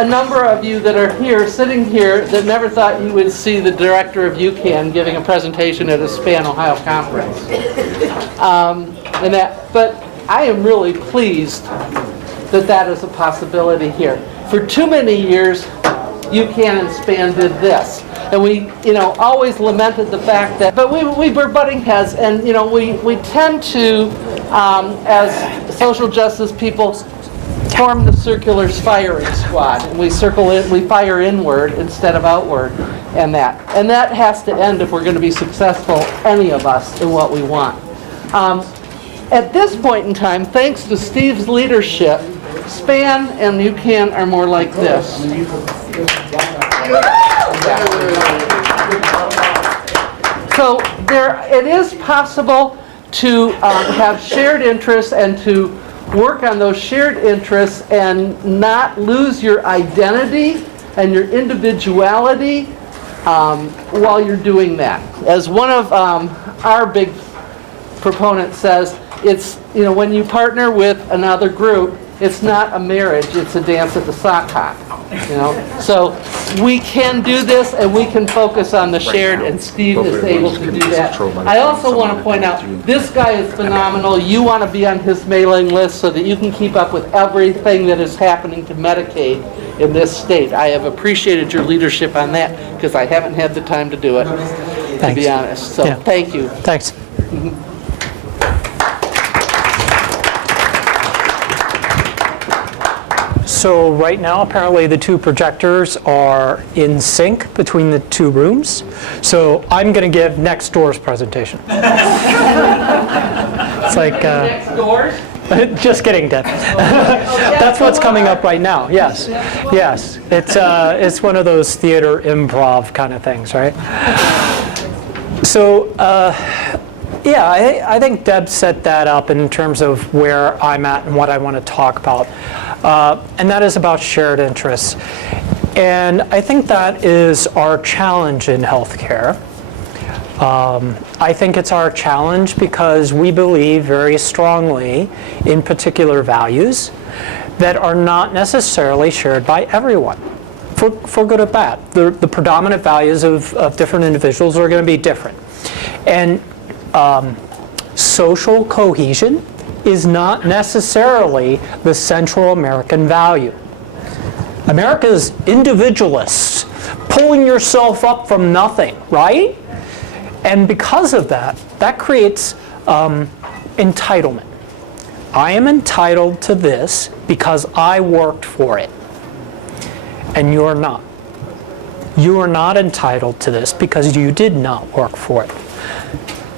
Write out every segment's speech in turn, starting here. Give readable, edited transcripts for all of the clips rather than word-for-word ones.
a number of you that are here, sitting here, that never thought you would see the director of UCAN giving a presentation at a SPAN Ohio conference. But I am really pleased that that is a possibility here. For too many years, UCAN and SPAN did this. And we, always lamented the fact that, but we were butting heads, and, we tend to, as social justice people, form the circular firing squad, and we fire inward instead of outward, and that has to end if we're going to be successful, any of us, in what we want. At this point in time, thanks to Steve's leadership, SPAN and UCAN are more like this. So it is possible to have shared interests and to work on those shared interests and not lose your identity and your individuality while you're doing that. As one of our big proponents says, it's, when you partner with another group, it's not a marriage, it's a dance at the sock hop. So we can do this, and we can focus on the shared, and Steve is able to do that. I also want to point out, this guy is phenomenal. You want to be on his mailing list so that you can keep up with everything that is happening to Medicaid in this state. I have appreciated your leadership on that, because I haven't had the time to do it, to be honest. So Thank you. Thanks. So right now, apparently the two projectors are in sync between the two rooms. So I'm going to give next door's presentation. It's like next doors? Just kidding, Deb. That's what's coming up right now. Yes, yes. It's one of those theater improv kind of things, right? So. Yeah, I think Deb set that up in terms of where I'm at and what I want to talk about. And that is about shared interests. And I think that is our challenge in healthcare. I think it's our challenge because we believe very strongly in particular values that are not necessarily shared by everyone, for good or bad. The predominant values of different individuals are going to be different. And social cohesion is not necessarily the Central American value. America's individualists, pulling yourself up from nothing, right? And because of that, that creates entitlement. I am entitled to this because I worked for it, and you're not. You are not entitled to this because you did not work for it.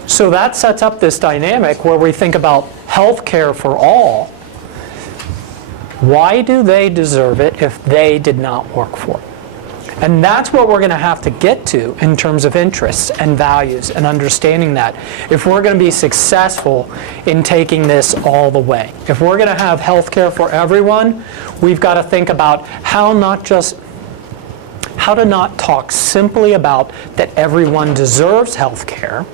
So that sets up this dynamic where we think about health care for all. Why do they deserve it if they did not work for it? And that's what we're going to have to get to in terms of interests and values and understanding that if we're going to be successful in taking this all the way. If we're going to have health care for everyone, we've got to think about how to not talk simply about that everyone deserves health care,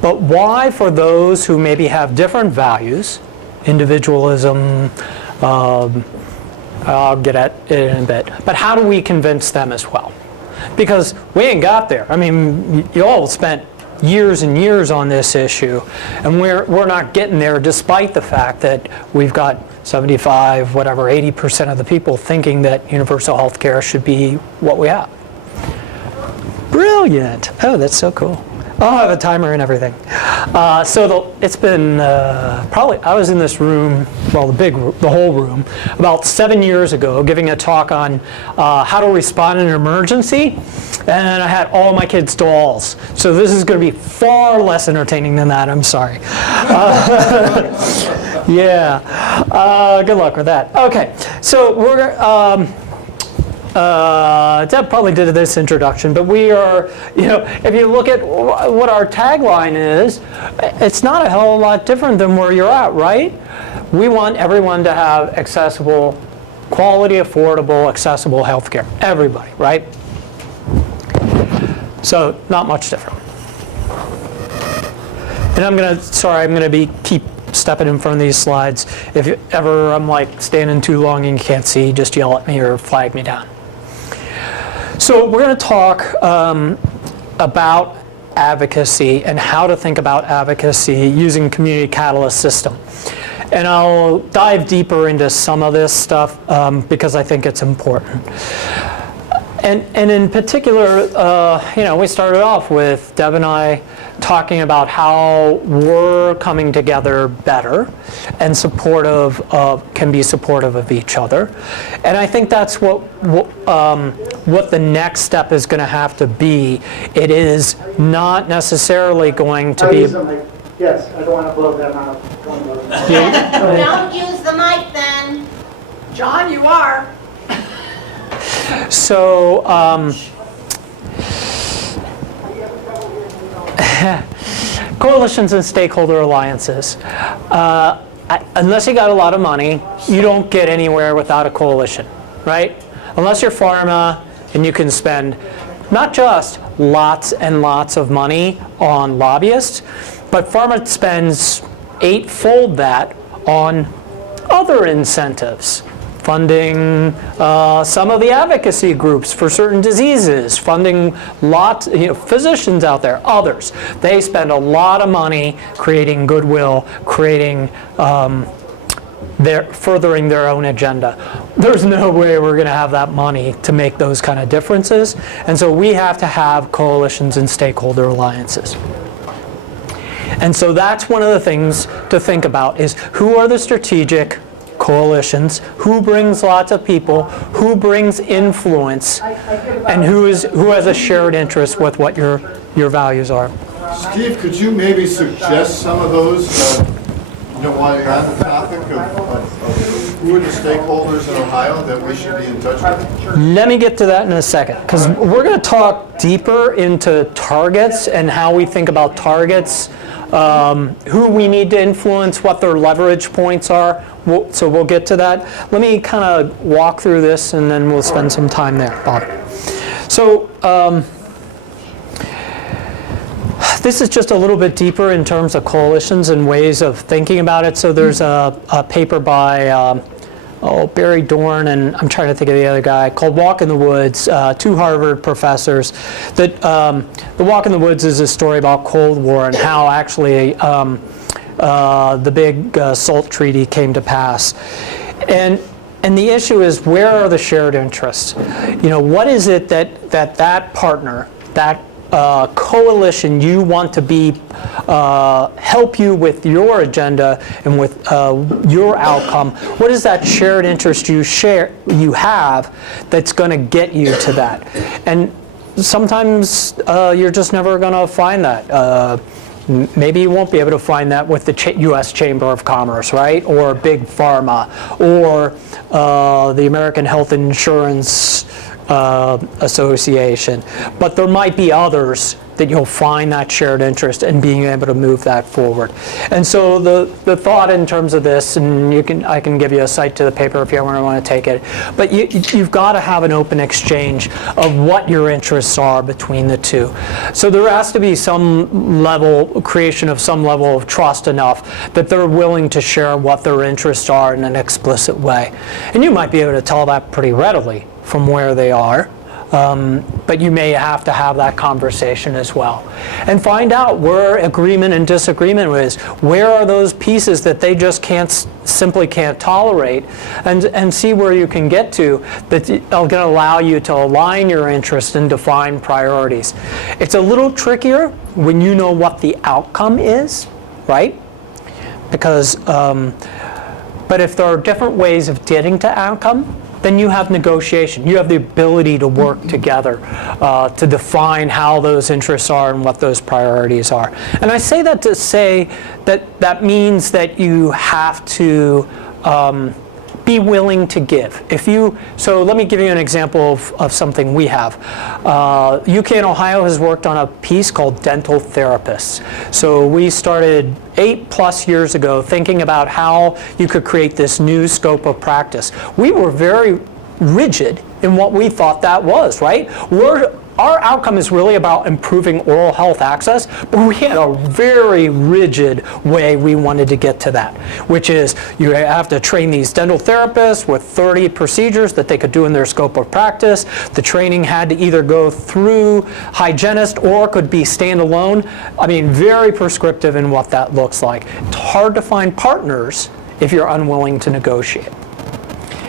but why, for those who maybe have different values, individualism, I'll get at it in a bit, but how do we convince them as well? Because we ain't got there. I mean, you all spent years and years on this issue, and we're not getting there despite the fact that we've got 75, whatever, 80% of the people thinking that universal health care should be what we have. Brilliant. Oh, that's so cool. I'll have a timer and everything. It's been probably, I was in this room, well, the whole room, about 7 years ago, giving a talk on how to respond in an emergency, and I had all my kids' dolls. So this is going to be far less entertaining than that. I'm sorry. Yeah. Good luck with that. Okay. So we're. Deb probably did this introduction, but we are, if you look at what our tagline is, it's not a hell of a lot different than where you're at, right? We want everyone to have accessible, quality, affordable, accessible health care. Everybody, right? So, not much different. And I'm going to keep stepping in front of these slides. If ever I'm like standing too long and you can't see, just yell at me or flag me down. So we're going to talk about advocacy and how to think about advocacy using community catalyst system. And I'll dive deeper into some of this stuff because I think it's important. And in particular, we started off with Deb and I talking about how we're coming together better and can be supportive of each other. And I think that's what the next step is going to have to be. It is not necessarily going to be. Yes, I don't want to blow them out. Don't use the mic then. John, you are. So, coalitions and stakeholder alliances. Unless you got a lot of money, you don't get anywhere without a coalition, right? Unless you're pharma and you can spend not just lots and lots of money on lobbyists, but pharma spends 8-fold that on other incentives. Funding some of the advocacy groups for certain diseases, funding lots, physicians out there, others. They spend a lot of money creating goodwill, creating furthering their own agenda. There's no way we're going to have that money to make those kind of differences, and so we have to have coalitions and stakeholder alliances. And so that's one of the things to think about is who are the strategic coalitions, who brings lots of people, who brings influence, and who has a shared interest with what your values are. Steve, could you maybe suggest some of those, while you're on the topic of who are the stakeholders in Ohio that we should be in touch with? Let me get to that in a second, because we're going to talk deeper into targets and how we think about targets, who we need to influence, what their leverage points are. So we'll get to that. Let me kind of walk through this and then we'll spend some time there, Bob. So this is just a little bit deeper in terms of coalitions and ways of thinking about it. So there's a paper by Barry Dorn and I'm trying to think of the other guy called Walk in the Woods, two Harvard professors. That the Walk in the Woods is a story about Cold War and how actually the big SALT treaty came to pass. And the issue is, where are the shared interests? What is it that partner, that coalition you want to be help you with your agenda and with your outcome? What is that shared interest you have that's going to get you to that? And sometimes you're just never going to find that. Maybe you won't be able to find that with the U.S. Chamber of Commerce, right? Or Big Pharma, or the American Health Insurance Association. But there might be others that you'll find that shared interest in being able to move that forward. And so the thought in terms of this, and I can give you a cite to the paper if you ever want to take it, but you've got to have an open exchange of what your interests are between the two. So there has to be creation of some level of trust enough that they're willing to share what their interests are in an explicit way. And you might be able to tell that pretty readily from where they are. But you may have to have that conversation as well. And find out where agreement and disagreement is. Where are those pieces that they just simply can't tolerate, and see where you can get to that are going to allow you to align your interests and define priorities. It's a little trickier when you know what the outcome is, right? Because, but if there are different ways of getting to outcome, then you have negotiation. You have the ability to work together to define how those interests are and what those priorities are. And I say that to say that means that you have to be willing to give. So let me give you an example of something we have. UK and Ohio has worked on a piece called Dental Therapists. So we started 8+ years ago thinking about how you could create this new scope of practice. We were very rigid in what we thought that was, right? We're our outcome is really about improving oral health access, but we had a very rigid way we wanted to get to that, which is you have to train these dental therapists with 30 procedures that they could do in their scope of practice. The training had to either go through hygienist or could be standalone. I mean, very prescriptive in what that looks like. It's hard to find partners if you're unwilling to negotiate.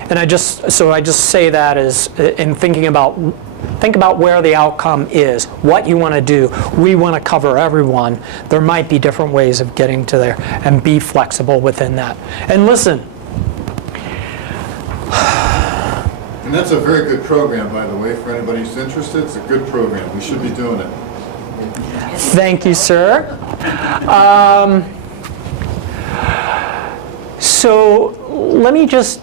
And I just say that as in think about where the outcome is, what you want to do. We want to cover everyone. There might be different ways of getting to there, and be flexible within that. And listen. And that's a very good program, by the way, for anybody who's interested. It's a good program. We should be doing it. Thank you, sir. So let me just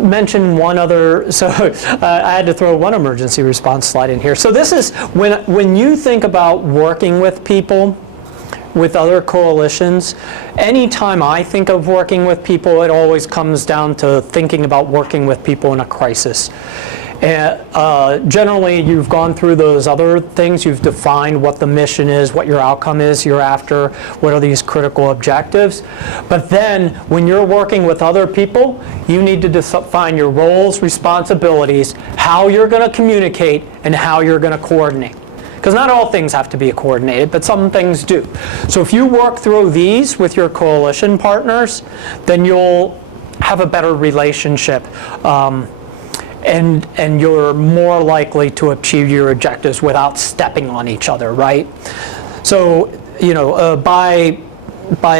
mention one other, so I had to throw one emergency response slide in here. So this is, when you think about working with people, with other coalitions, anytime I think of working with people, it always comes down to thinking about working with people in a crisis. Generally, you've gone through those other things. You've defined what the mission is, what your outcome is you're after, what are these critical objectives. But then, when you're working with other people, you need to define your roles, responsibilities, how you're going to communicate, and how you're going to coordinate. Because not all things have to be coordinated, but some things do. So if you work through these with your coalition partners, then you'll have a better relationship. And you're more likely to achieve your objectives without stepping on each other, right? So,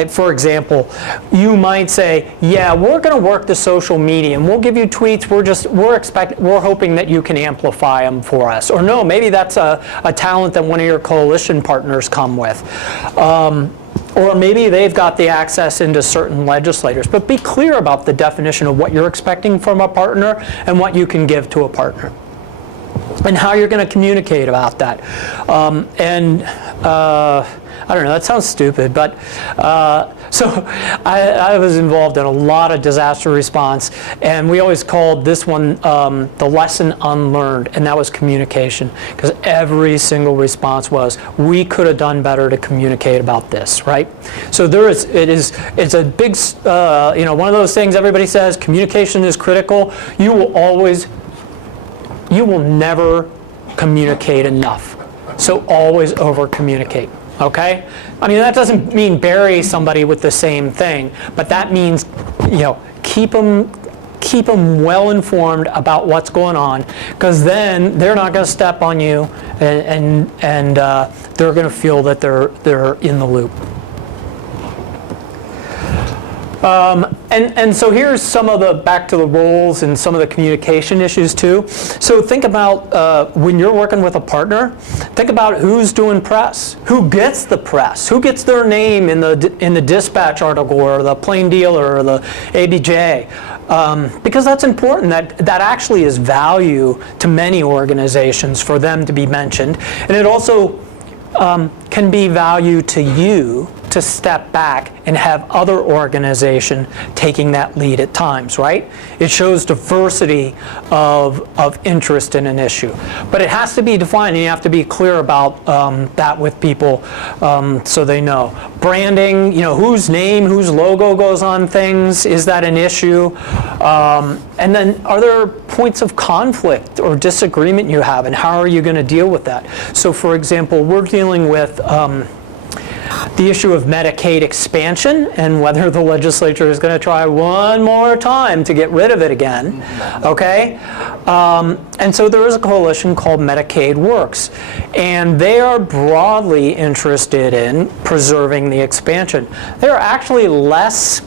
for example, you might say, yeah, we're going to work the social media and we'll give you tweets. We're hoping that you can amplify them for us. Or no, maybe that's a talent that one of your coalition partners come with. Or maybe they've got the access into certain legislators. But be clear about the definition of what you're expecting from a partner and what you can give to a partner. And how you're going to communicate about that. I don't know, that sounds stupid, but so I was involved in a lot of disaster response, and we always called this one the lesson unlearned, and that was communication, because every single response was, we could have done better to communicate about this, right? So it's a big, one of those things everybody says, communication is critical. You will never communicate enough. So always over communicate. Okay? I mean, that doesn't mean bury somebody with the same thing, but that means, keep them well informed about what's going on, because then they're not going to step on you, and they're going to feel that they're in the loop. And so here's some of the, back to the roles and some of the communication issues too. So think about when you're working with a partner, think about who's doing press, who gets the press, who gets their name in the dispatch article or the plain dealer or the ABJ. Because that's important, that actually is value to many organizations for them to be mentioned. And it also can be value to you to step back and have other organization taking that lead at times, right? It shows diversity of interest in an issue. But it has to be defined, and you have to be clear about that with people so they know. Branding, whose name, whose logo goes on things, is that an issue? And then are there points of conflict or disagreement you have, and how are you going to deal with that? So for example, we're dealing with the issue of Medicaid expansion and whether the legislature is going to try one more time to get rid of it again, okay? And so there is a coalition called Medicaid Works, and they are broadly interested in preserving the expansion. They are actually less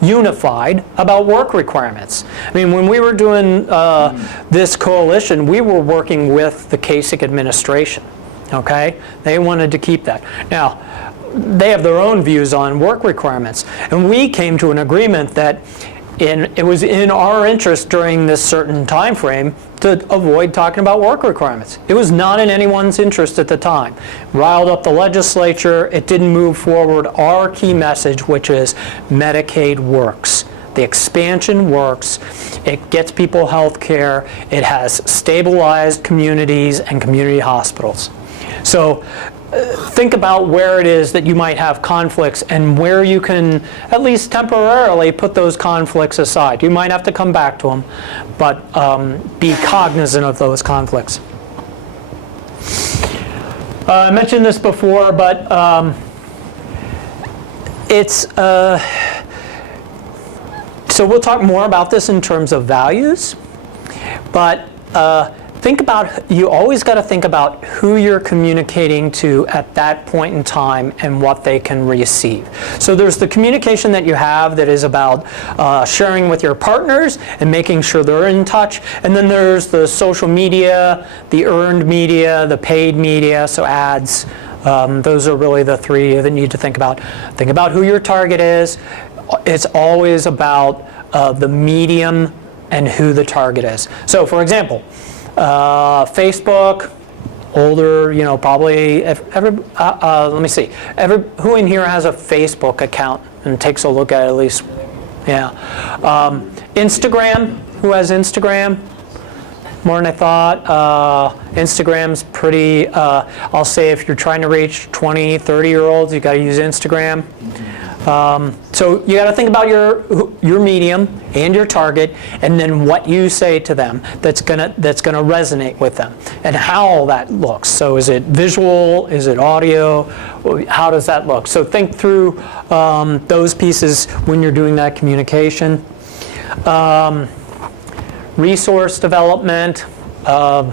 unified about work requirements. I mean, when we were doing this coalition, we were working with the Kasich administration. Okay? They wanted to keep that. Now, they have their own views on work requirements. And we came to an agreement that it was in our interest during this certain time frame to avoid talking about work requirements. It was not in anyone's interest at the time. Riled up the legislature. It didn't move forward our key message, which is Medicaid works. The expansion works. It gets people health care. It has stabilized communities and community hospitals. So think about where it is that you might have conflicts and where you can, at least temporarily, put those conflicts aside. You might have to come back to them, but be cognizant of those conflicts. I mentioned this before, but so we'll talk more about this in terms of values, but think about, you always got to think about who you're communicating to at that point in time and what they can receive. So there's the communication that you have that is about sharing with your partners and making sure they're in touch. And then there's the social media, the earned media, the paid media, so ads. Those are really the three that you need to think about. Think about who your target is. It's always about the medium and who the target is. So for example, Facebook, older, probably, let me see, who in here has a Facebook account and takes a look at least? Yeah. Instagram, who has Instagram? More than I thought. Instagram's pretty, I'll say if you're trying to reach 20, 30-year-olds, you got to use Instagram. So you got to think about your medium and your target, and then what you say to them that's gonna resonate with them, and how that looks. So is it visual? Is it audio? How does that look? So think through those pieces when you're doing that communication. Resource development. I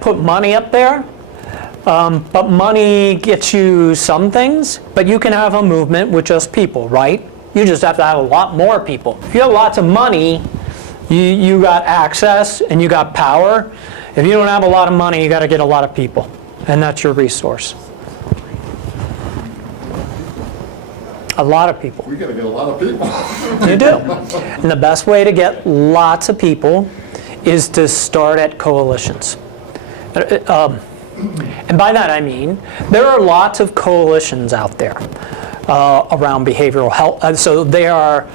put money up there. But money gets you some things, but you can have a movement with just people, right? You just have to have a lot more people. If you have lots of money, you got access and you got power. If you don't have a lot of money, you got to get a lot of people, and that's your resource. A lot of people. We got to get a lot of people. You do. And the best way to get lots of people is to start at coalitions. And by that I mean, there are lots of coalitions out there around behavioral health. So they are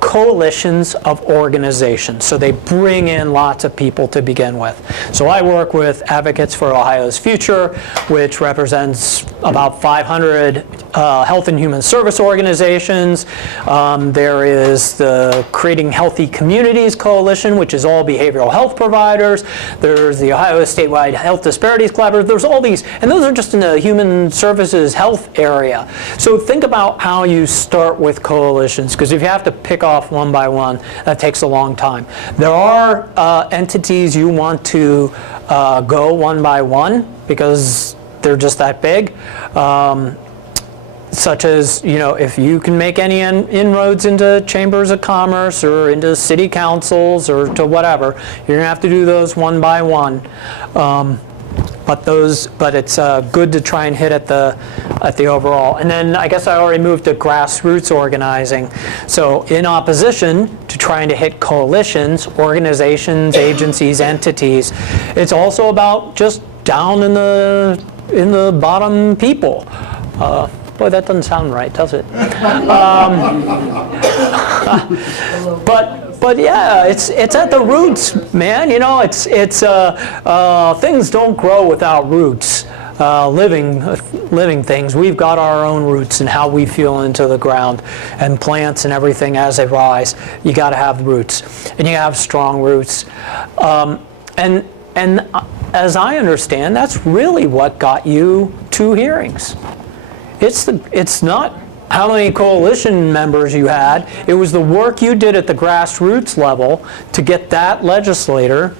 coalitions of organizations. So they bring in lots of people to begin with. So I work with Advocates for Ohio's Future, which represents about 500 health and human service organizations. There is the Creating Healthy Communities Coalition, which is all behavioral health providers. There's the Ohio Statewide Health Disparities Collaborative. There's all these, and those are just in the human services health area. So think about how you start with coalitions, because if you have to pick off one by one, that takes a long time. There are entities you want to go one by one because they're just that big. Such as, if you can make any inroads into chambers of commerce or into city councils or to whatever, you're gonna have to do those one by one. But it's good to try and hit at the overall. And then I guess I already moved to grassroots organizing. So in opposition to trying to hit coalitions, organizations, agencies, entities, it's also about just down in the bottom people. Boy, that doesn't sound right, does it? But yeah, it's at the roots, man. Things don't grow without roots. Living things. We've got our own roots and how we feel into the ground, and plants and everything as they rise. You got to have roots, and you have strong roots. And as I understand, that's really what got you 2 hearings. It's not how many coalition members you had. It was the work you did at the grassroots level to get that legislator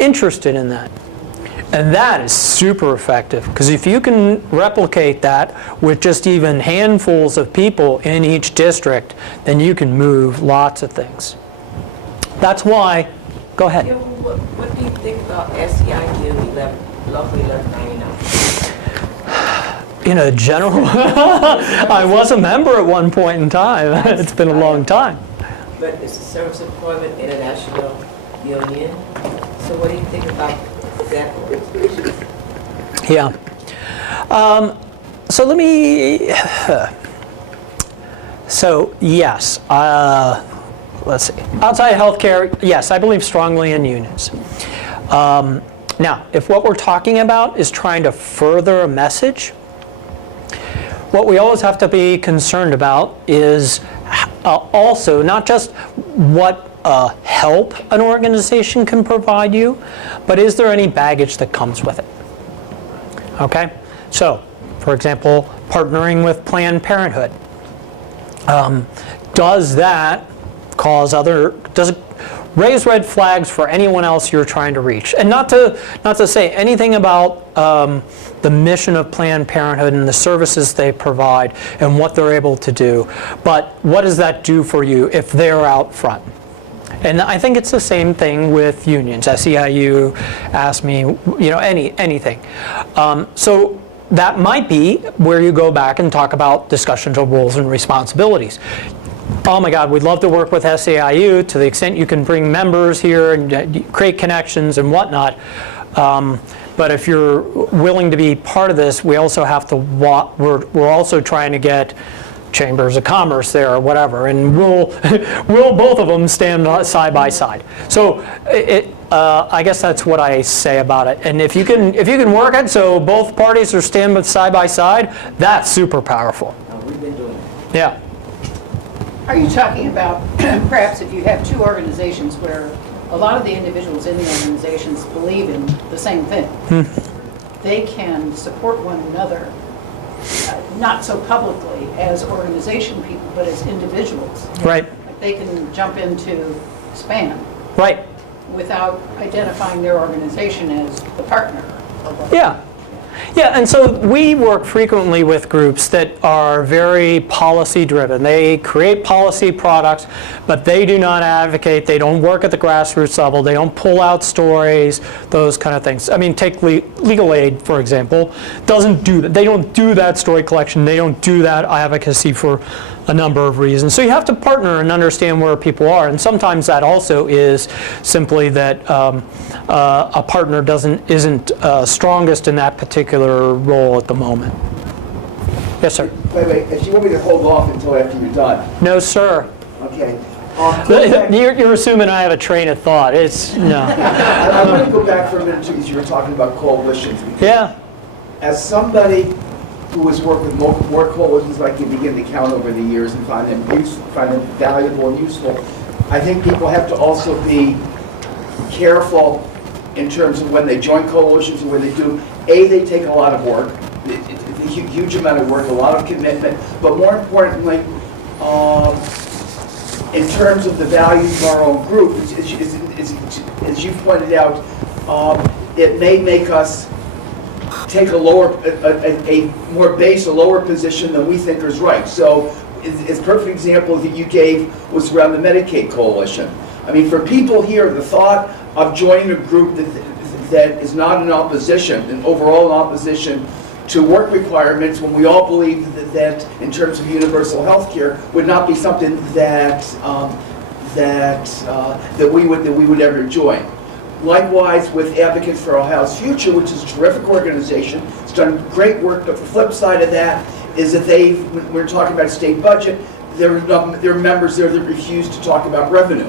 interested in that. And that is super effective, because if you can replicate that with just even handfuls of people in each district, then you can move lots of things. That's why, go ahead. Yeah, what do you think about SEIU Local 1199? In a general, I was a member at one point in time. It's been a long time. But it's a Service Employment International Union. So what do you think about that organization? Yeah. So let me So yes, let's see. Outside healthcare, yes, I believe strongly in unions. Now, if what we're talking about is trying to further a message, what we always have to be concerned about is also not just what help an organization can provide you, but is there any baggage that comes with it? Okay? So, for example, partnering with Planned Parenthood. Does that does it raise red flags for anyone else you're trying to reach? And not to say anything about the mission of Planned Parenthood and the services they provide and what they're able to do, but what does that do for you if they're out front? And I think it's the same thing with unions. SEIU, ASME, anything. So that might be where you go back and talk about discussions of roles and responsibilities. Oh my God, we'd love to work with SEIU to the extent you can bring members here and create connections and whatnot. But if you're willing to be part of this, we also have to, we're also trying to get chambers of commerce there or whatever, and we'll both of them stand side by side. So I guess that's what I say about it. And if you can work it so both parties are standing side by side, that's super powerful. We've been doing it. Yeah. Are you talking about perhaps if you have two organizations where a lot of the individuals in the organizations believe in the same thing, they can support one another, not so publicly as organization people, but as individuals. Right. Like they can jump into SPAN Right. without identifying their organization as the partner. Yeah. Yeah, and so we work frequently with groups that are very policy driven. They create policy products, but they do not advocate. They don't work at the grassroots level. They don't pull out stories, those kind of things. I mean, take legal aid, for example. Doesn't do that. They don't do that story collection. They don't do that advocacy for a number of reasons. So you have to partner and understand where people are. And sometimes that also is simply that a partner isn't strongest in that particular role at the moment. Yes, sir. Wait, if you want me to hold off until after you're done. No, sir. Okay. You're assuming I have a train of thought. It's no. I want to go back for a minute too, because you were talking about coalitions. Yeah. As somebody who has worked with more coalitions like you begin to count over the years and find them valuable and useful, I think people have to also be careful in terms of when they join coalitions and when they do. They take a lot of work, a huge amount of work, a lot of commitment, but more importantly, in terms of the values of our own group, as you pointed out, it may make us take a lower position than we think is right. So, a perfect example that you gave was around the Medicaid coalition. I mean, for people here, the thought of joining a group that is not in opposition, and overall in opposition to work requirements, when we all believe that in terms of universal health care would not be something that we would ever join. Likewise with Advocates for Ohio's Future, which is a terrific organization. It's done great work, but the flip side of that is that when we're talking about state budget, there are members there that refuse to talk about revenue.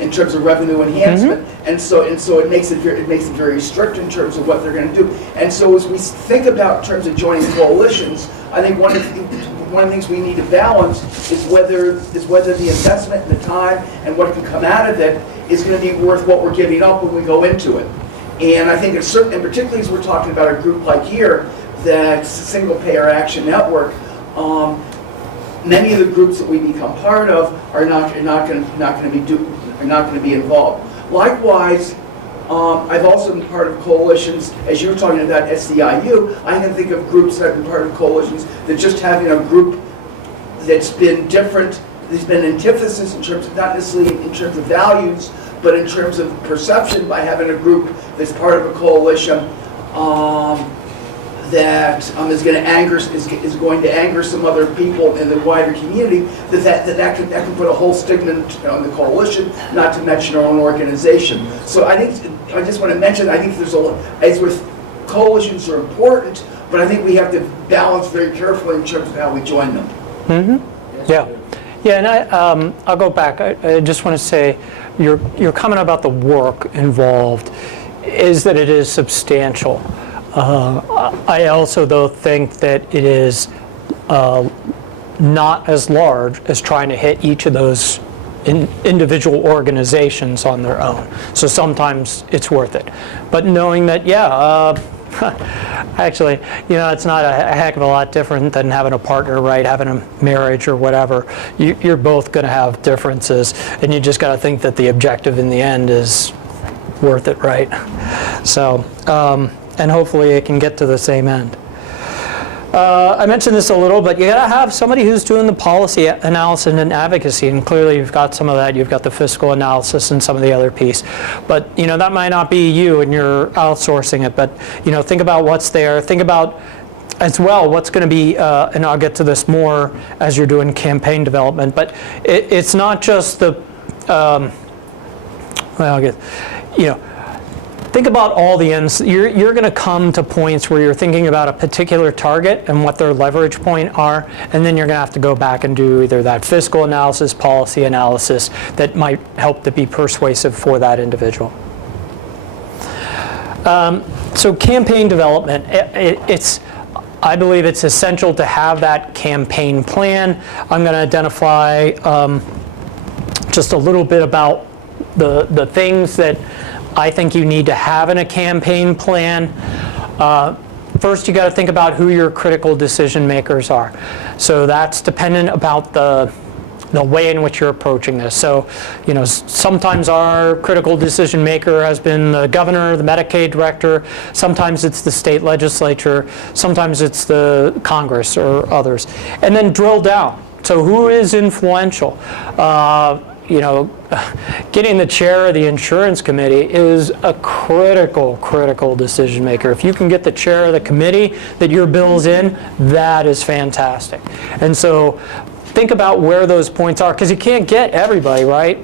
In terms of revenue enhancement, and so it makes it very strict in terms of what they're going to do. And so as we think about in terms of joining coalitions, I think one of the things we need to balance is whether the investment and the time and what can come out of it is going to be worth what we're giving up when we go into it. And I think it's certain, and particularly as we're talking about a group like here, that's Single Payer Action Network. Many of the groups that we become part of are not going to be involved. Likewise, I've also been part of coalitions, as you were talking about SEIU. I can think of groups that have been part of coalitions that just having a group that's been different, there's been antithesis in terms of, not necessarily in terms of values, but in terms of perception by having a group that's part of a coalition that is going to anger some other people in the wider community, that can put a whole stigma on the coalition, not to mention our own organization. So I just want to mention, I think coalitions are important, but I think we have to balance very carefully in terms of how we join them. Yeah. Yeah, and I'll go back. I just want to say your comment about the work involved is that it is substantial. I also, though, think that it is not as large as trying to hit each of those individual organizations on their own. So sometimes it's worth it. But knowing that, actually, it's not a heck of a lot different than having a partner, right? Having a marriage or whatever. You're both going to have differences, and you just got to think that the objective in the end is worth it, right? So, and hopefully it can get to the same end. I mentioned this a little, but you got to have somebody who's doing the policy analysis and advocacy, and clearly you've got some of that. You've got the fiscal analysis and some of the other piece, but that might not be you, and you're outsourcing it. But think about what's there. Think about as well what's going to be, and I'll get to this more as you're doing campaign development. But it's not just the think about all the ends. You're going to come to points where you're thinking about a particular target and what their leverage point are, and then you're going to have to go back and do either that fiscal analysis, policy analysis that might help to be persuasive for that individual. So campaign development, I believe it's essential to have that campaign plan. I'm going to identify just a little bit about the things that I think you need to have in a campaign plan. First, you got to think about who your critical decision makers are. So that's dependent about the way in which you're approaching this. So, sometimes our critical decision maker has been the governor, the Medicaid director. Sometimes it's the state legislature. Sometimes it's the Congress or others. And then drill down. So who is influential? Getting the chair of the insurance committee is a critical decision maker. If you can get the chair of the committee that your bill's in, that is fantastic. And so think about where those points are, because you can't get everybody, right?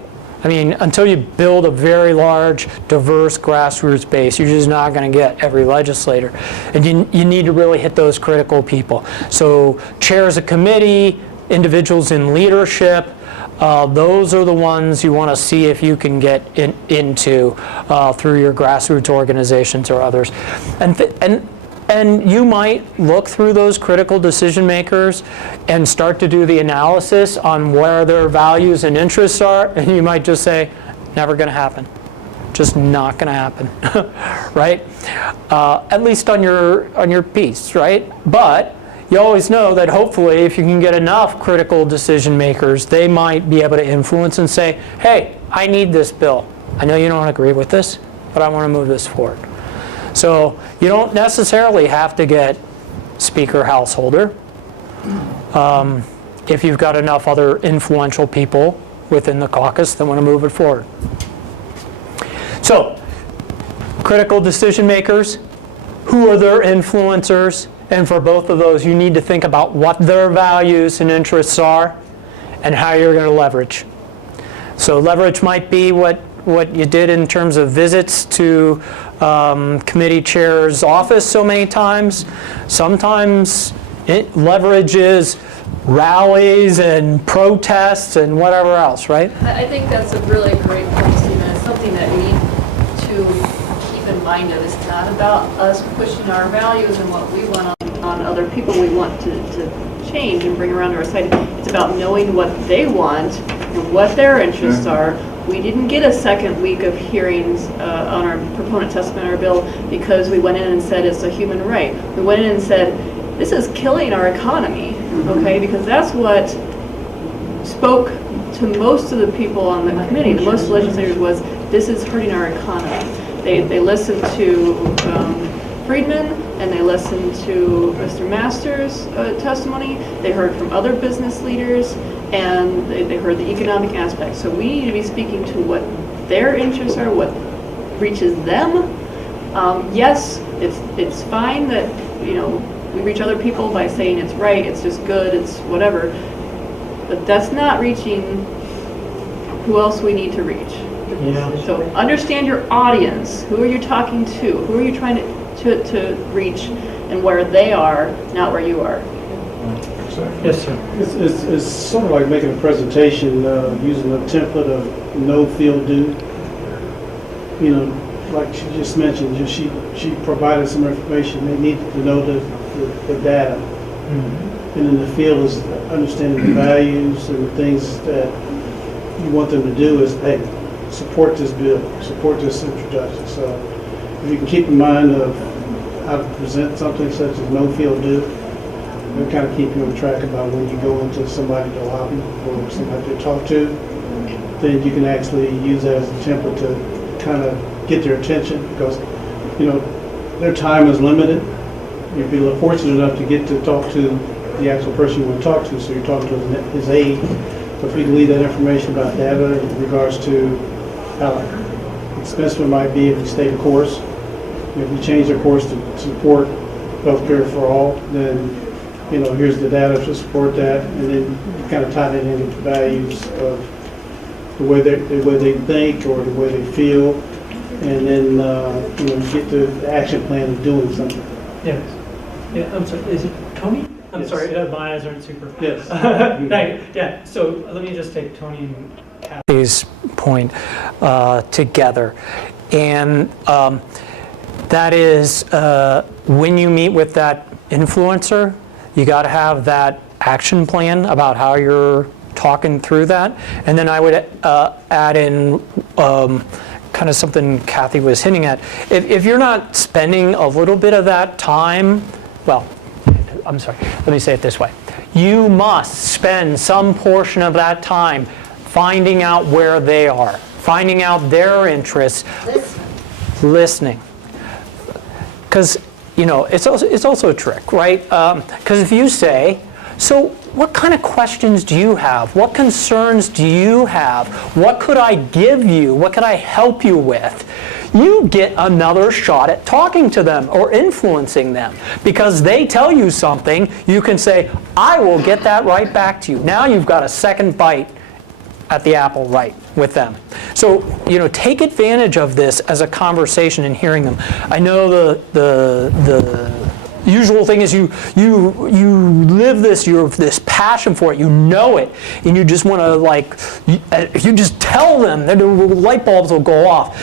I mean, until you build a very large, diverse grassroots base, you're just not going to get every legislator. And you need to really hit those critical people. So chairs of committee, individuals in leadership, those are the ones you want to see if you can get into through your grassroots organizations or others. And you might look through those critical decision makers and start to do the analysis on where their values and interests are, and you might just say, never going to happen. Just not going to happen, right? At least on your piece, right? But you always know that hopefully if you can get enough critical decision makers, they might be able to influence and say, hey, I need this bill. I know you don't agree with this, but I want to move this forward. So you don't necessarily have to get Speaker Householder if you've got enough other influential people within the caucus that want to move it forward. So critical decision makers, who are their influencers? And for both of those, you need to think about what their values and interests are and how you're going to leverage. So leverage might be what you did in terms of visits to committee chair's office so many times. Sometimes leverage is rallies and protests and whatever else, right? I think that's a really great point, Stephen. It's something that we need to keep in mind that it's not about us pushing our values and what we want on other people we want to change and bring around our society. It's about knowing what they want and what their interests are. We didn't get a second week of hearings on our proponent testament on our bill because we went in and said it's a human right. We went in and said this is killing our economy, okay? Because that's what spoke to most of the people on the committee, the most legislators, was this is hurting our economy. They listened to Friedman, and they listened to Mr. Masters' testimony. They heard from other business leaders, and they heard the economic aspect. So we need to be speaking to what their interests are, what reaches them. Yes, it's fine that we reach other people by saying it's right, it's just good, it's whatever, but that's not reaching who else we need to reach. Yeah. So understand your audience. Who are you talking to? Who are you trying to reach, and where they are, not where you are. Yes, sir. It's sort of like making a presentation using a template of know, feel, do. You know, like she just mentioned, she provided some information. They need to know the data. And then the feel is understanding the values and the things that you want them to do is, hey, support this bill, support this introduction. So if you can keep in mind of how to present something such as know, feel, do, it'll kind of keep you on track about when you go into somebody to lobby or somebody to talk to, then you can actually use that as a template to kind of get their attention because, you know, their time is limited. You'd be fortunate enough to get to talk to the actual person you want to talk to, so you're talking to his aide. But if we can leave that information about data in regards to how expensive it might be if we stay the course, if we change the course to support healthcare for all, then, you know, here's the data to support that, and then you kind of tie that into the values of the way they think or the way they feel, and then you know, you get the action plan of doing something. Yes. Yeah, I'm sorry, is it Tony? I'm Yes. sorry, my eyes aren't super. Yes. Thank you. Yeah, so let me just take Tony and Kathy's point together. And that is when you meet with that influencer, you got to have that action plan about how you're talking through that. And then I would add in kind of something Kathy was hinting at. If you're not spending a little bit of that time, well, I'm sorry, let me say it this way. You must spend some portion of that time finding out where they are, finding out their interests, listening. Because, you know, it's also a trick, right? Because if you say, so what kind of questions do you have? What concerns do you have? What could I give you? What could I help you with? You get another shot at talking to them or influencing them. Because they tell you something, you can say, I will get that right back to you. Now you've got a second bite at the apple right with them. So, you know, take advantage of this as a conversation and hearing them. I know the usual thing is you live this, you have this passion for it, you know it, and you just want to, like, you just tell them, the light bulbs will go off.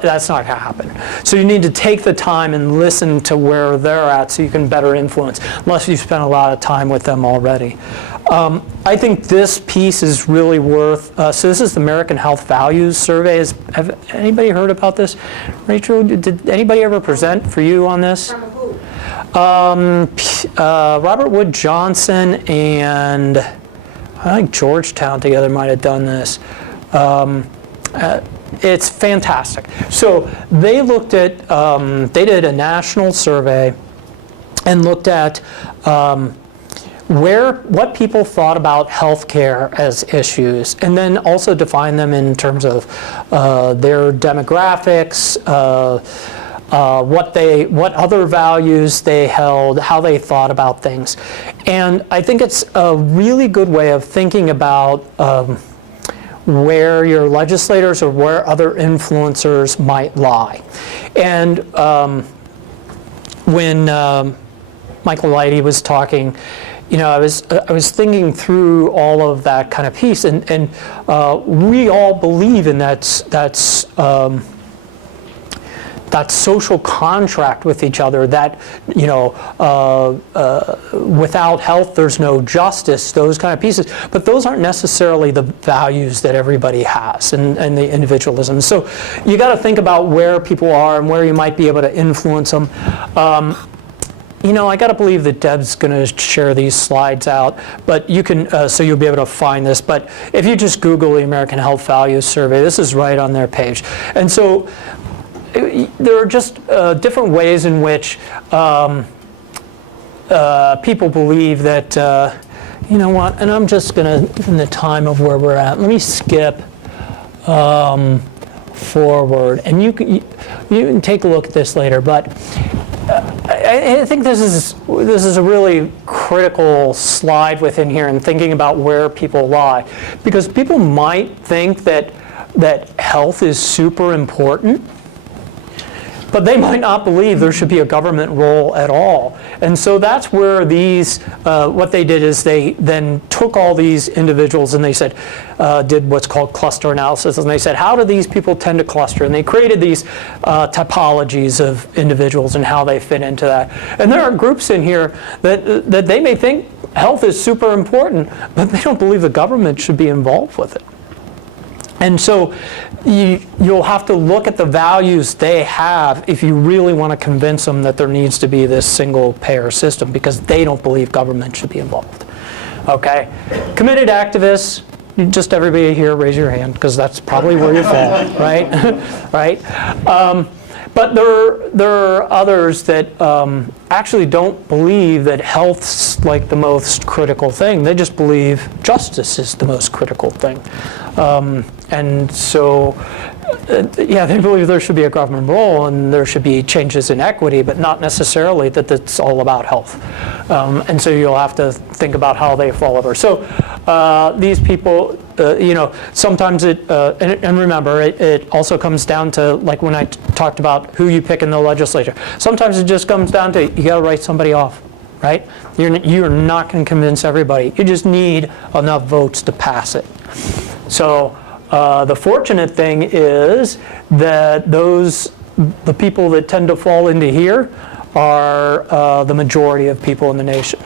That's not going to happen. So you need to take the time and listen to where they're at so you can better influence, unless you've spent a lot of time with them already. I think this piece is really worth, so this is the American Health Values Survey. Have anybody heard about this? Rachel, did anybody ever present for you on this? From who? Robert Wood Johnson and I think Georgetown together might have done this. It's fantastic. So they looked at, they did a national survey and looked at what people thought about healthcare as issues, and then also defined them in terms of their demographics, what other values they held, how they thought about things. And I think it's a really good way of thinking about where your legislators or where other influencers might lie. And when Michael Leidy was talking, you know, I was thinking through all of that kind of piece, and we all believe in that social contract with each other, that, you know, without health there's no justice, those kind of pieces. But those aren't necessarily the values that everybody has, and the individualism. So you got to think about where people are and where you might be able to influence them. You know, I got to believe that Deb's going to share these slides out, but you can, so you'll be able to find this. But if you just Google the American Health Values Survey, this is right on their page. And so there are just different ways in which people believe that, you know what, and I'm just going to, in the time of where we're at, let me skip forward. And you can take a look at this later, but I think this is a really critical slide within here in thinking about where people lie. Because people might think that health is super important, but they might not believe there should be a government role at all. And so that's where these, what they did is they then took all these individuals and they said, did what's called cluster analysis, and they said, how do these people tend to cluster? And they created these typologies of individuals and how they fit into that. And there are groups in here that they may think health is super important, but they don't believe the government should be involved with it. And so you'll have to look at the values they have if you really want to convince them that there needs to be this single payer system, because they don't believe government should be involved. Okay? Committed activists, just everybody here raise your hand, because that's probably where you fall, right? Right? But there are others that actually don't believe that health's like the most critical thing. They just believe justice is the most critical thing. And so, yeah, they believe there should be a government role and there should be changes in equity, but not necessarily that it's all about health. And so you'll have to think about how they fall over. So these people, sometimes it, and remember, it also comes down to, like when I talked about who you pick in the legislature, sometimes it just comes down to you got to write somebody off, right? You're not going to convince everybody. You just need enough votes to pass it. So the fortunate thing is that the people that tend to fall into here are the majority of people in the nation.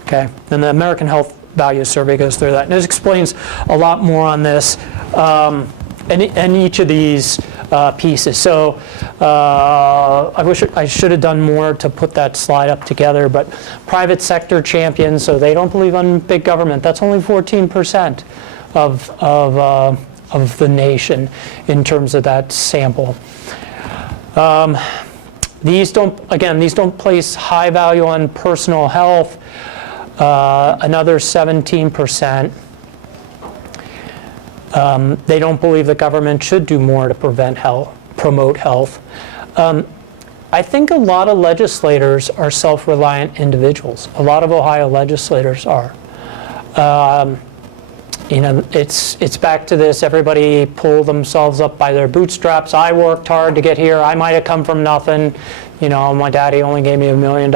Okay, and the American Health Values Survey goes through that, and it explains a lot more on this and each of these pieces. So I wish I should have done more to put that slide up together, but private sector champions, so they don't believe in big government. That's only 14% of the nation in terms of that sample. These don't place high value on personal health. Another 17%. They don't believe the government should do more to promote health. I think a lot of legislators are self-reliant individuals. A lot of Ohio legislators are. It's back to this, everybody pulled themselves up by their bootstraps. I worked hard to get here. I might have come from nothing. My daddy only gave me $1 million.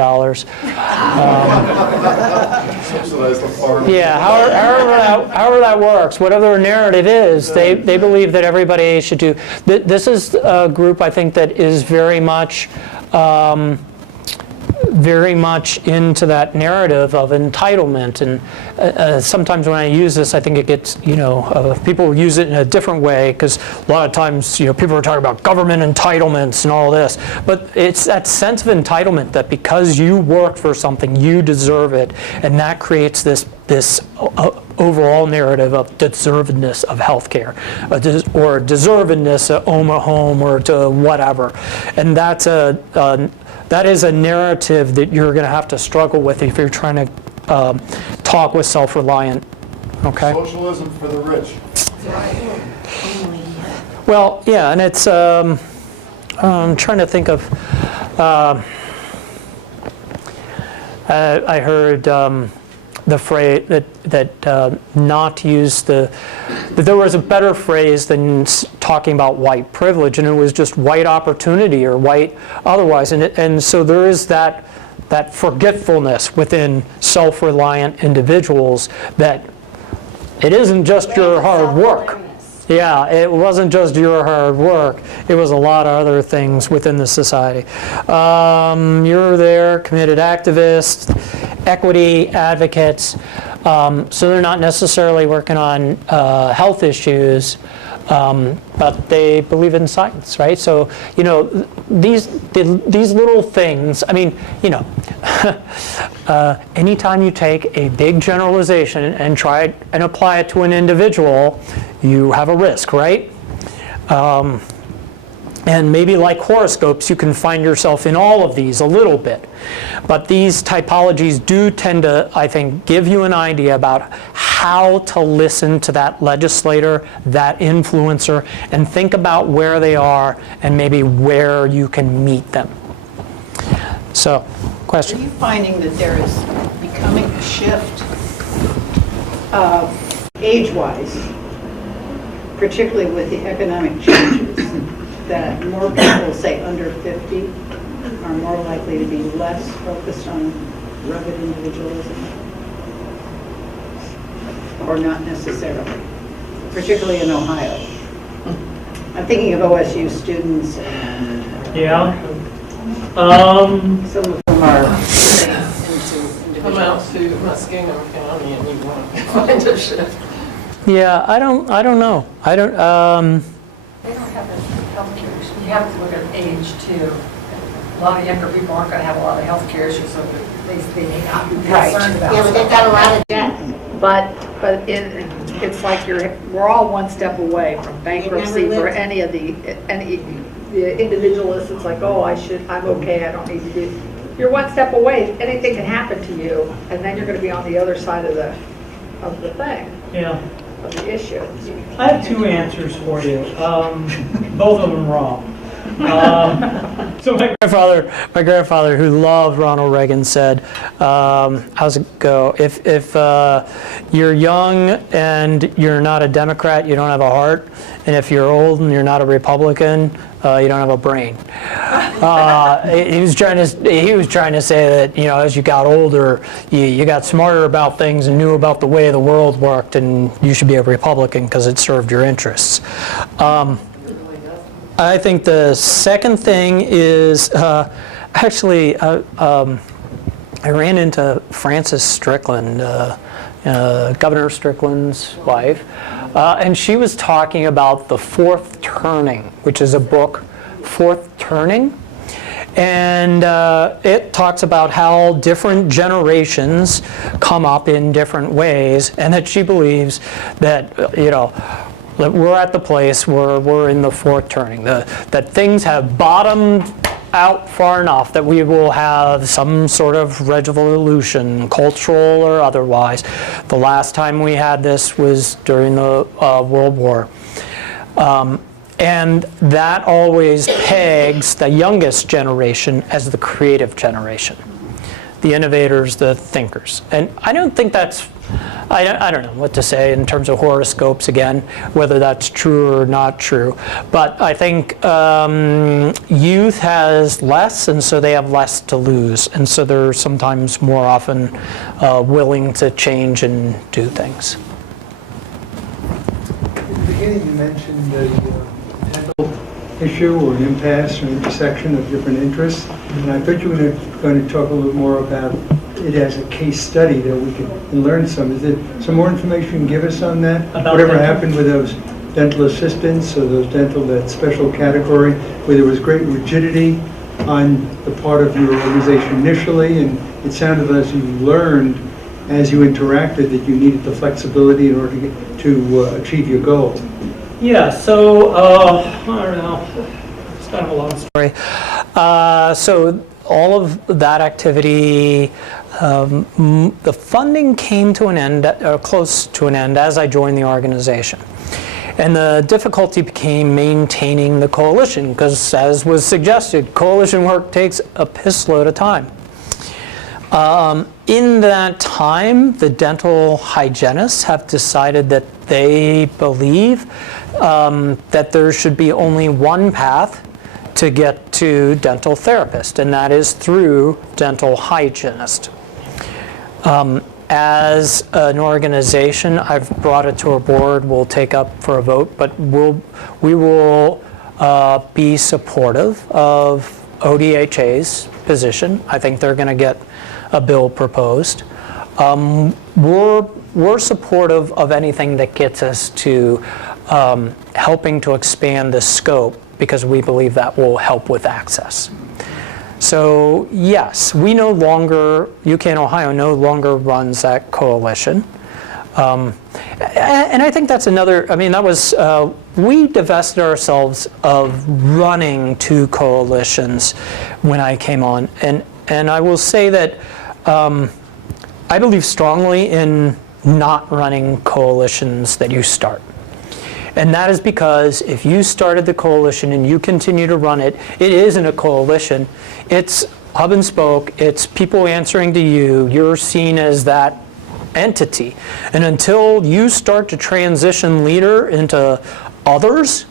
Yeah, however that works, whatever their narrative is, they believe that everybody should do. This is a group, I think, that is very much into that narrative of entitlement, and sometimes when I use this, I think it gets, people use it in a different way, because a lot of times, people are talking about government entitlements and all this, but it's that sense of entitlement that because you worked for something, you deserve it, and that creates this overall narrative of deservedness of healthcare, or deservedness to own a home or to whatever, and that is a narrative that you're going to have to struggle with if you're trying to talk with self-reliant. Okay. Socialism for the rich. Well, yeah, and it's. I'm trying to think of. I heard the phrase that not to use that there was a better phrase than talking about white privilege, and it was just white opportunity or white otherwise, and so there is that forgetfulness within self-reliant individuals that it isn't just your hard work. Yeah, it wasn't just your hard work. It was a lot of other things within the society. You're there, committed activists, equity advocates. So they're not necessarily working on health issues, but they believe in science, right? So, these little things, I mean, anytime you take a big generalization and try it and apply it to an individual, you have a risk, right? And maybe like horoscopes, you can find yourself in all of these a little bit. But these typologies do tend to, I think, give you an idea about how to listen to that legislator, that influencer, and think about where they are and maybe where you can meet them. So, question? Are you finding that there is becoming a shift age-wise, particularly with the economic changes, that more people, say under 50, are more likely to be less focused on rugged individualism? Or not necessarily, particularly in Ohio? I'm thinking of OSU students, Yeah. some of them are getting into Come out individuals. to Muskingum County and you want to find a shift. Yeah, I don't know. They don't have the healthcare issues. You have to look at age too. A lot of younger people aren't going to have a lot of healthcare issues, so they may not be Right. concerned about. Yeah, but they've got a lot of debt. But it's like we're all one step away from bankruptcy for lived. any of the individualists. It's like, oh, I'm okay, I don't need to do. You're one step away, anything can happen to you, and then you're gonna be on the other side of the thing, Yeah. of the issue. I have two answers for you. Both of them wrong. So my grandfather, who loved Ronald Reagan, said, "How's it go? If you're young and you're not a Democrat, you don't have a heart, and if you're old and you're not a Republican, you don't have a brain." He was trying to say that, you know, as you got older, you got smarter about things and knew about the way the world worked, and you should be a Republican because it served your interests. I think the second thing is actually I ran into Frances Strickland, Governor Strickland's wife, and she was talking about The Fourth Turning, which is a book, Fourth Turning. And it talks about how different generations come up in different ways, and that she believes that, you know, that we're at the place where we're in the fourth turning, that things have bottomed out far enough that we will have some sort of revolution, cultural or otherwise. The last time we had this was during the World War. And that always pegs the youngest generation as the creative generation, the innovators, the thinkers. And I don't think that's, I don't know what to say in terms of horoscopes again, whether that's true or not true. But I think youth has less, and so they have less to lose. And so they're sometimes more often willing to change and do things. In the beginning, you mentioned the dental issue or an impasse or intersection of different interests. And I thought you were going to talk a little more about it as a case study that we can learn some. Is there some more information you can give us on that? Whatever happened with those dental assistants or those dental, that special category where there was great rigidity on the part of your organization initially, and it sounded as you learned as you interacted that you needed the flexibility in order to achieve your goal. Yeah, so, I don't know, it's kind of a long story. So all of that activity, the funding came to an end, close to an end, as I joined the organization. And the difficulty became maintaining the coalition, because as was suggested, coalition work takes a piss load of time. In that time, the dental hygienists have decided that they believe that there should be only one path to get to dental therapist, and that is through dental hygienist. As an organization, I've brought it to our board, we'll take up for a vote, but we will be supportive of ODHA's position. I think they're going to get a bill proposed. We're supportive of anything that gets us to helping to expand the scope, because we believe that will help with access. So yes, we no longer, UK Ohio no longer runs that coalition. And I think that's another, I mean, that was, we divested ourselves of running two coalitions when I came on. And I will say that I believe strongly in not running coalitions that you start. And that is because if you started the coalition and you continue to run it, it isn't a coalition. It's hub and spoke. It's people answering to you. You're seen as that entity. And until you start to transition leader into others,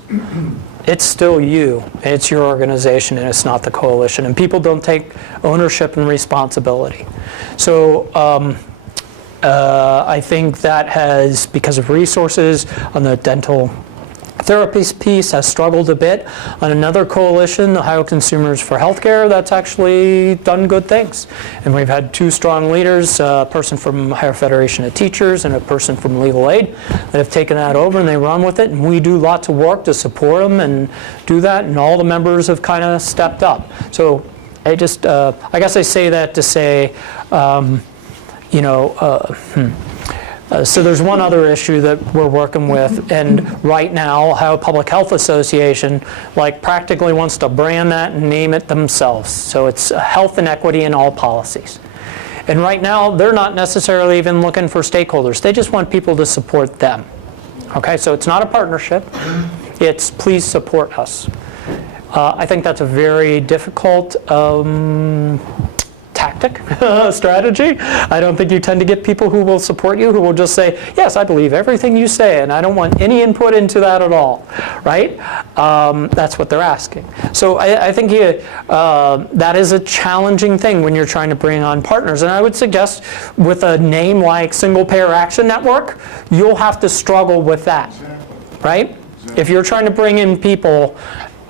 it's still you, and it's your organization, and it's not the coalition. And people don't take ownership and responsibility. So I think that has, because of resources on the dental therapy piece, has struggled a bit. On another coalition, Ohio Consumers for Healthcare, that's actually done good things. And we've had two strong leaders, a person from Ohio Federation of Teachers and a person from Legal Aid, that have taken that over and they run with it. And we do lots of work to support them and do that. And all the members have kind of stepped up. So I just, I guess I say that to say, so there's one other issue that we're working with, and right now Ohio Public Health Association practically wants to brand that and name it themselves. So it's health and equity in all policies. And right now they're not necessarily even looking for stakeholders. They just want people to support them. Okay, so it's not a partnership. It's please support us. I think that's a very difficult tactic, strategy. I don't think you tend to get people who will support you, who will just say, yes, I believe everything you say, and I don't want any input into that at all, right? That's what they're asking. So I think that is a challenging thing when you're trying to bring on partners. And I would suggest with a name like Single Payer Action Network, you'll have to struggle with that, right? If you're trying to bring in people,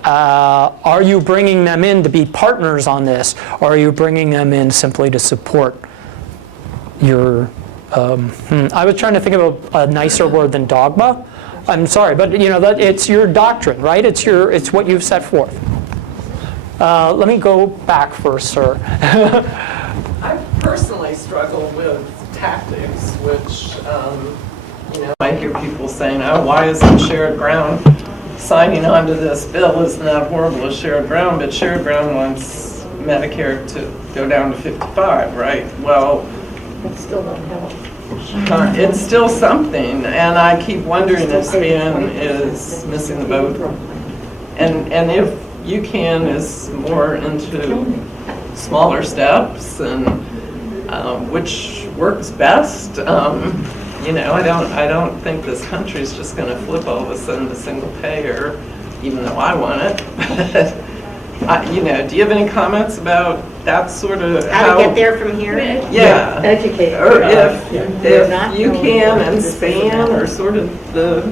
are you bringing them in to be partners on this, or are you bringing them in simply to support your, I was trying to think of a nicer word than dogma. I'm sorry, but that it's your doctrine, right? It's what you've set forth. Let me go back first, sir. I personally struggle with tactics, which, I hear people saying, oh, why isn't Sherrod Brown signing on to this bill? Isn't that horrible as Sherrod Brown? But Sherrod Brown wants Medicare to go down to 55, right? Well, That still don't help. it's still something, and I keep wondering if Span is missing the boat. And if UCAN is more into smaller steps and which works best, I don't think this country is just going to flip all of a sudden to single payer, even though I want it. Do you have any comments about that sort of How to get there from here? Yeah. Educate. Or if UCAN and Span are sort of the...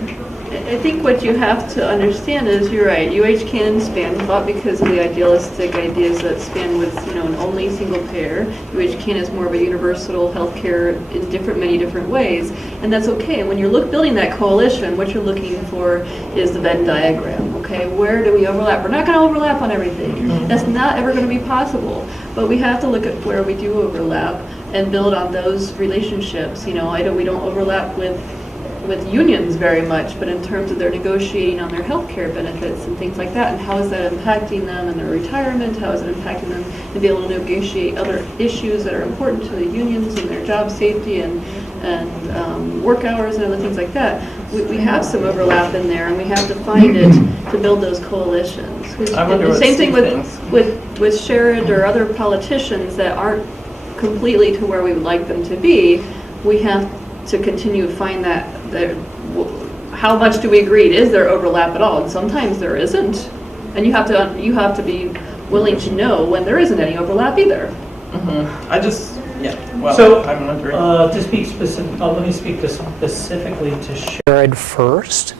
I think what you have to understand is, you're right, UHCAN and SPAN thought because of the idealistic ideas that SPAN was, an only single payer. UHCAN is more of a universal healthcare in many different ways, and that's okay. And when you're building that coalition, what you're looking for is the Venn diagram, okay? Where do we overlap? We're not going to overlap on everything. That's not ever going to be possible, but we have to look at where we do overlap and build on those relationships. We don't overlap with unions very much, but in terms of their negotiating on their health care benefits and things like that, and how is that impacting them in their retirement, how is it impacting them to be able to negotiate other issues that are important to the unions and their job safety and work hours and other things like that. We have some overlap in there, and we have to find it to build those coalitions. The same thing with Sherrod or other politicians that aren't completely to where we would like them to be. We have to continue to find that how much do we agree? Is there overlap at all? And sometimes there isn't, and you have to be willing to know when there isn't any overlap either. I'm wondering. To speak let me speak specifically to Sherrod first.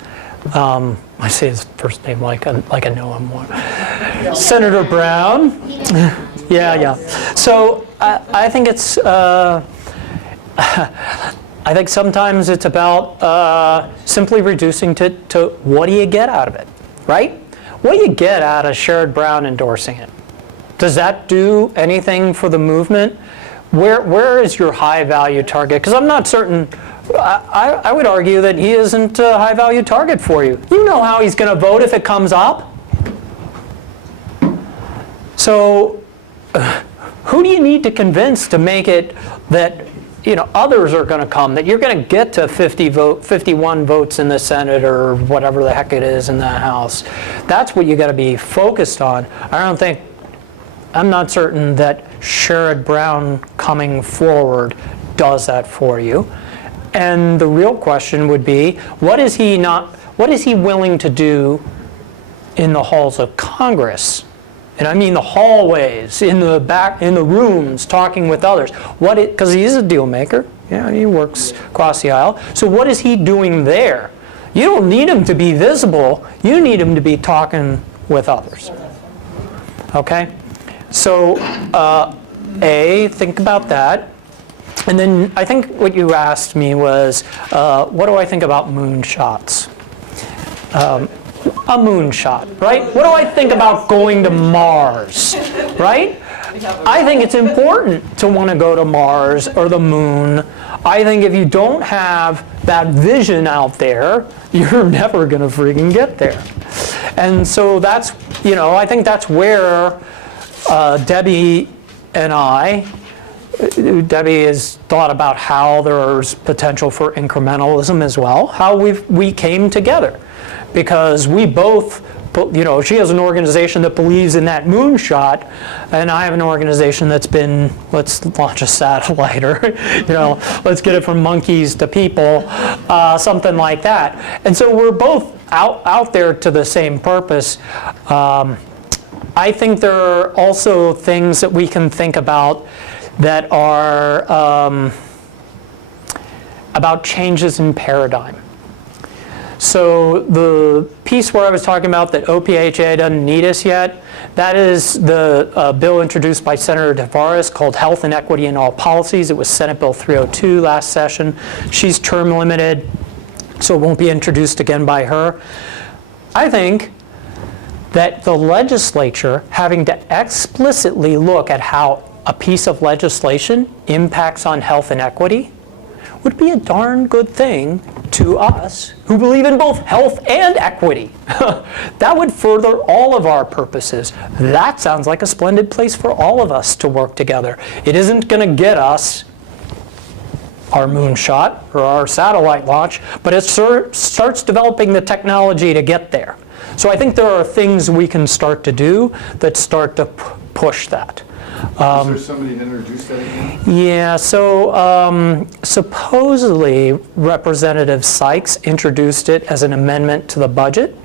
I say his first name like I know him more. Senator Brown. Yeah. So I think it's. I think sometimes it's about simply reducing to what do you get out of it, right? What do you get out of Sherrod Brown endorsing it? Does that do anything for the movement? Where is your high value target? Because I'm not certain. I would argue that he isn't a high value target for you. You know how he's going to vote if it comes up. So who do you need to convince to make it that others are going to come, that you're going to get to 51 votes in the Senate or whatever the heck it is in the House? That's what you got to be focused on. I'm not certain that Sherrod Brown coming forward does that for you. And the real question would be, what is he willing to do in the halls of Congress, and I mean the hallways, in the back, in the rooms, talking with others. Because he's a deal maker. Yeah, he works across the aisle. So what is he doing there? You don't need him to be visible. You need him to be talking with others. Okay? So, think about that. And then I think what you asked me was, what do I think about moonshots? A moonshot, right? What do I think about going to Mars, right? I think it's important to want to go to Mars or the moon. I think if you don't have that vision out there, you're never going to freaking get there. And so that's, I think that's where Debbie and Debbie has thought about how there's potential for incrementalism as well, how we came together. Because we both, she has an organization that believes in that moonshot, and I have an organization that's been, let's launch a satellite, or let's get it from monkeys to people, something like that. And so we're both out there to the same purpose. I think there are also things that we can think about that are about changes in paradigm. So the piece where I was talking about that OPHA doesn't need us yet, that is the bill introduced by Senator Tavares called Health and Equity in All Policies. It was Senate Bill 302 last session. She's term limited, so it won't be introduced again by her. I think that the legislature having to explicitly look at how a piece of legislation impacts on health and equity would be a darn good thing to us who believe in both health and equity. That would further all of our purposes. That sounds like a splendid place for all of us to work together. It isn't going to get us our moonshot or our satellite launch, but it starts developing the technology to get there. So I think there are things we can start to do that start to push that. Is there somebody to introduce that again? Yeah, so supposedly Representative Sykes introduced it as an amendment to the budget.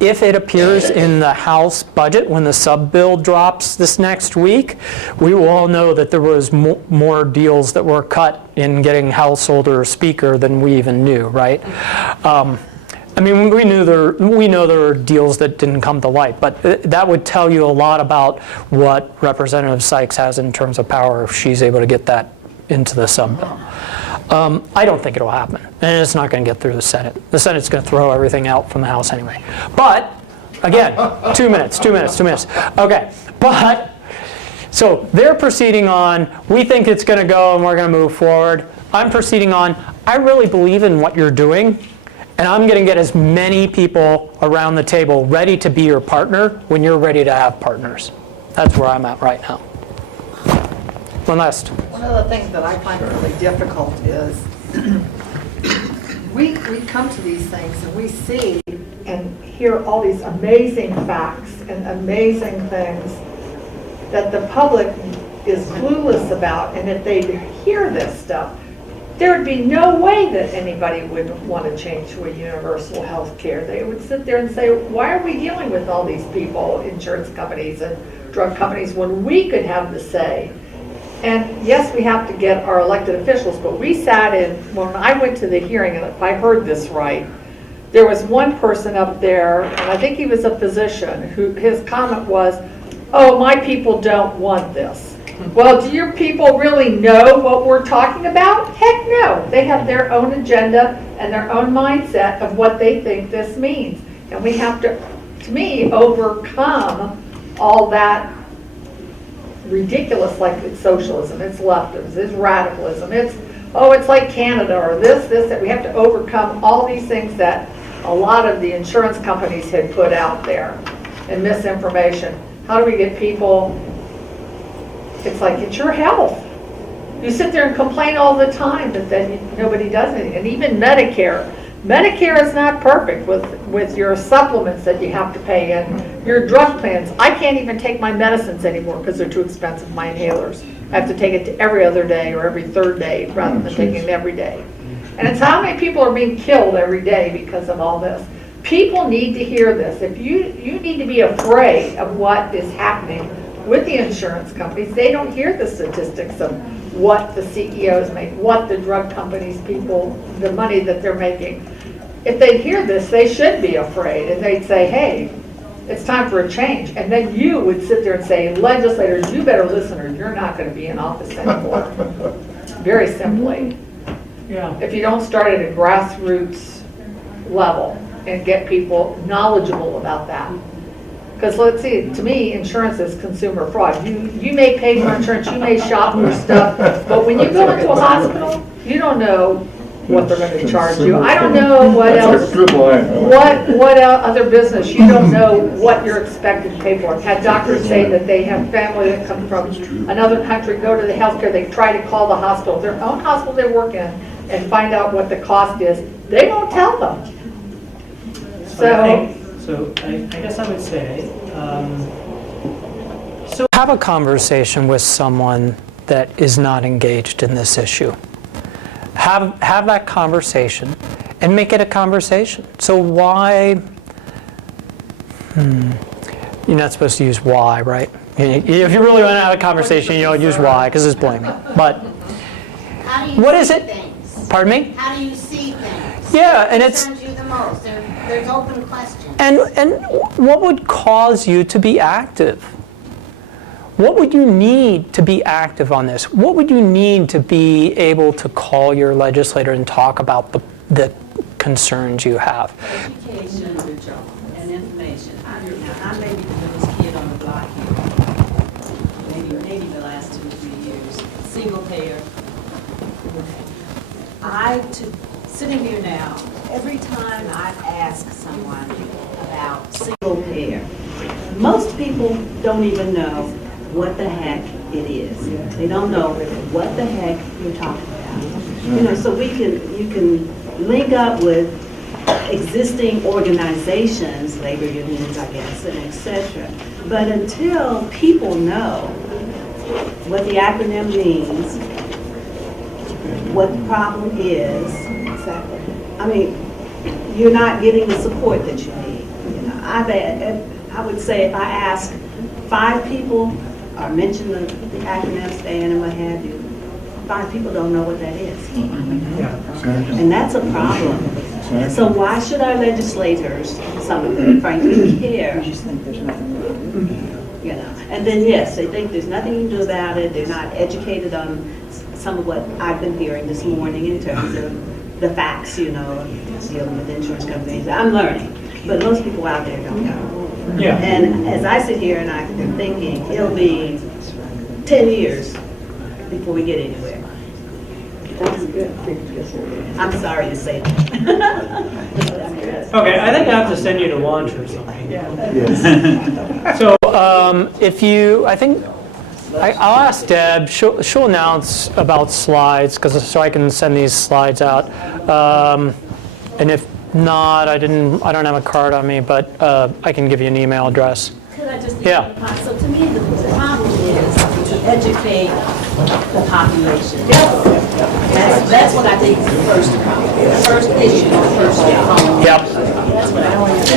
If it appears in the House budget when the sub-bill drops this next week, we will all know that there was more deals that were cut in getting household or speaker than we even knew, right? I mean, we know there are deals that didn't come to light, but that would tell you a lot about what Representative Sykes has in terms of power if she's able to get that into the sub-bill. I don't think it'll happen, and it's not going to get through the Senate. The Senate's going to throw everything out from the House anyway. But, again, 2 minutes. Okay, but, so they're proceeding on, we think it's going to go and we're going to move forward. I'm proceeding on, I really believe in what you're doing. And I'm going to get as many people around the table ready to be your partner when you're ready to have partners. That's where I'm at right now. One last. One of the things that I find really difficult is we come to these things and we see and hear all these amazing facts and amazing things that the public is clueless about. And if they hear this stuff, there would be no way that anybody would want to change to a universal health care. They would sit there and say, why are we dealing with all these people, insurance companies and drug companies, when we could have the say? And yes, we have to get our elected officials, but we sat in, when I went to the hearing, and if I heard this right, there was one person up there, and I think he was a physician, who his comment was, oh, my people don't want this. Well, do your people really know what we're talking about? Heck no. They have their own agenda and their own mindset of what they think this means. And we have to me, overcome all that ridiculous, like it's socialism, it's leftism, it's radicalism, it's like Canada or this, that we have to overcome all these things that a lot of the insurance companies had put out there and misinformation. How do we get people? It's like, it's your health. You sit there and complain all the time, but then nobody does anything. And even Medicare. Medicare is not perfect with your supplements that you have to pay and your drug plans. I can't even take my medicines anymore because they're too expensive, my inhalers. I have to take it every other day or every third day rather than taking it every day. And it's how many people are being killed every day because of all this. People need to hear this. If you need to be afraid of what is happening with the insurance companies. They don't hear the statistics of what the CEOs make, what the drug companies people, the money that they're making. If they hear this, they should be afraid, and they'd say, hey, it's time for a change. And then you would sit there and say, legislators, you better listen or you're not going to be in office anymore. Very simply. Yeah. If you don't start at a grassroots level and get people knowledgeable about that. Because let's see, to me, insurance is consumer fraud. You may pay for insurance, you may shop for stuff, but when you go into a hospital, you don't know what they're going to charge you. I don't know what else, what other business, you don't know what you're expected to pay for. I've had doctors say that they have family that come from another country, go to the healthcare, they try to call the hospital, their own hospital they work in, and find out what the cost is. They won't tell them. So I guess I would say, So have a conversation with someone that is not engaged in this issue. Have that conversation and make it a conversation. So why, you're not supposed to use why, right? If you really want to have a conversation, you don't use why because it's blaming. But How do you what is see it? things? Pardon me? How do you see things? Yeah, and What it's, concerns you the most? There's open questions. and what would cause you to be active? What would you need to be active on this? What would you need to be able to call your legislator and talk about the concerns you have? Education and information. I may be the newest kid on the block here. Maybe the last 2-3 years. Single payer. Sitting here now, every time I ask someone about single payer, most people don't even know what the heck it is. They don't know what the heck you're talking about. You know, so you can link up with existing organizations, labor unions, I guess, and et cetera. But until people know what the acronym means, what the problem is, I mean, you're not getting the support that you need. You know, I would say if I ask 5 people or mention the acronym stand and what have you, 5 people don't know what that is. And that's a problem. So why should our legislators, some of them frankly, care? You know, and then yes, they think there's nothing you can do about it. They're not educated on some of what I've been hearing this morning in terms of the facts, you know, dealing with insurance companies. I'm learning, but most people out there don't know. yeah. And as I sit here and I'm thinking, it'll be 10 years before we get anywhere. I'm sorry to say that. Okay, I think I have to send you to lunch or something. So if you, I think, I'll ask Deb, she'll announce about slides, so I can send these slides out. And if not, I don't have a card on me, but I can give you an email address. Could I just Yeah. So to me, the problem is to educate the population. That's what I think is the first problem, the first issue, the first problem. Yep. That's what I want to